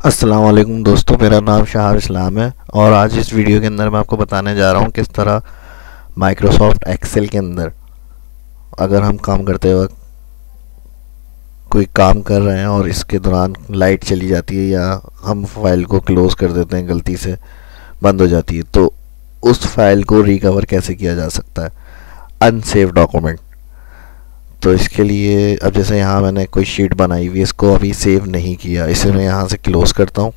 अस्सलाम वालेकुम दोस्तों, मेरा नाम शाह इस्लाम है और आज इस वीडियो के अंदर मैं आपको बताने जा रहा हूँ किस तरह माइक्रोसॉफ्ट एक्सेल के अंदर अगर हम काम करते वक्त कोई काम कर रहे हैं और इसके दौरान लाइट चली जाती है या हम फाइल को क्लोज़ कर देते हैं, गलती से बंद हो जाती है, तो उस फाइल को रिकवर कैसे किया जा सकता है अनसेव डॉक्यूमेंट। तो इसके लिए अब जैसे यहाँ मैंने कोई शीट बनाई हुई है, इसको अभी सेव नहीं किया, इसे मैं यहाँ से क्लोज़ करता हूँ।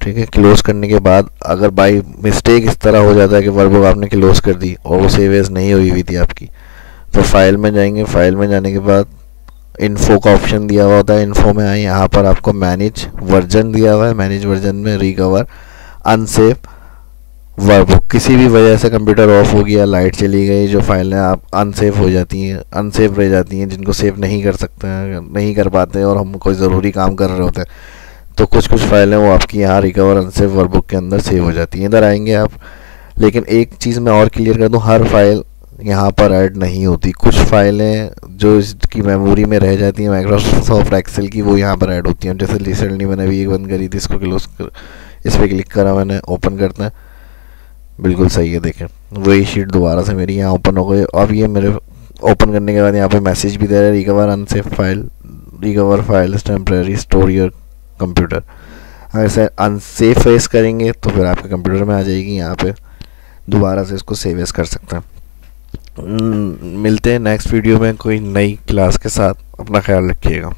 ठीक है, क्लोज करने के बाद अगर बाई मिस्टेक इस तरह हो जाता है कि वर्कबुक आपने क्लोज कर दी और वो सेव एज नहीं हुई थी आपकी, तो फाइल में जाएंगे। फाइल में जाने के बाद इन्फो का ऑप्शन दिया हुआ होता है, इन्फो में आए, यहाँ पर आपको मैनेज वर्जन दिया हुआ है। मैनेज वर्जन में रिकवर अनसेव वर्कबुक। किसी भी वजह से कंप्यूटर ऑफ हो गया, लाइट चली गई, जो फाइलें आप अनसेव हो जाती हैं, अनसेव रह जाती हैं, जिनको सेव नहीं कर सकते हैं, नहीं कर पाते और हम कोई ज़रूरी काम कर रहे होते हैं, तो कुछ कुछ फाइलें वो आपकी यहाँ रिकवर अनसेव वर्कबुक के अंदर सेव हो जाती हैं। इधर आएंगे आप, लेकिन एक चीज़ मैं और क्लियर कर दूँ, हर फाइल यहाँ पर ऐड नहीं होती। कुछ फाइलें जो इसकी मेमोरी में रह जाती हैं माइक्रोसॉफ्ट एक्सेल की, वो यहाँ पर ऐड होती हैं। जैसे रिसेंटली मैंने अभी एक बंद करी थी, इसको क्लोज कर, इस पर क्लिक करा मैंने, ओपन करते हैं, बिल्कुल सही है, देखें वही शीट दोबारा से मेरी यहाँ ओपन हो गई। अब ये मेरे ओपन करने के बाद यहाँ पे मैसेज भी दे रहा है, recover unsave file, recover file temporary store your computer. अगर इसे अनसेव फेस करेंगे तो फिर आपके कंप्यूटर में आ जाएगी, यहाँ पे दोबारा से इसको सेव एस कर सकते हैं। मिलते हैं नेक्स्ट वीडियो में कोई नई क्लास के साथ। अपना ख्याल रखिएगा।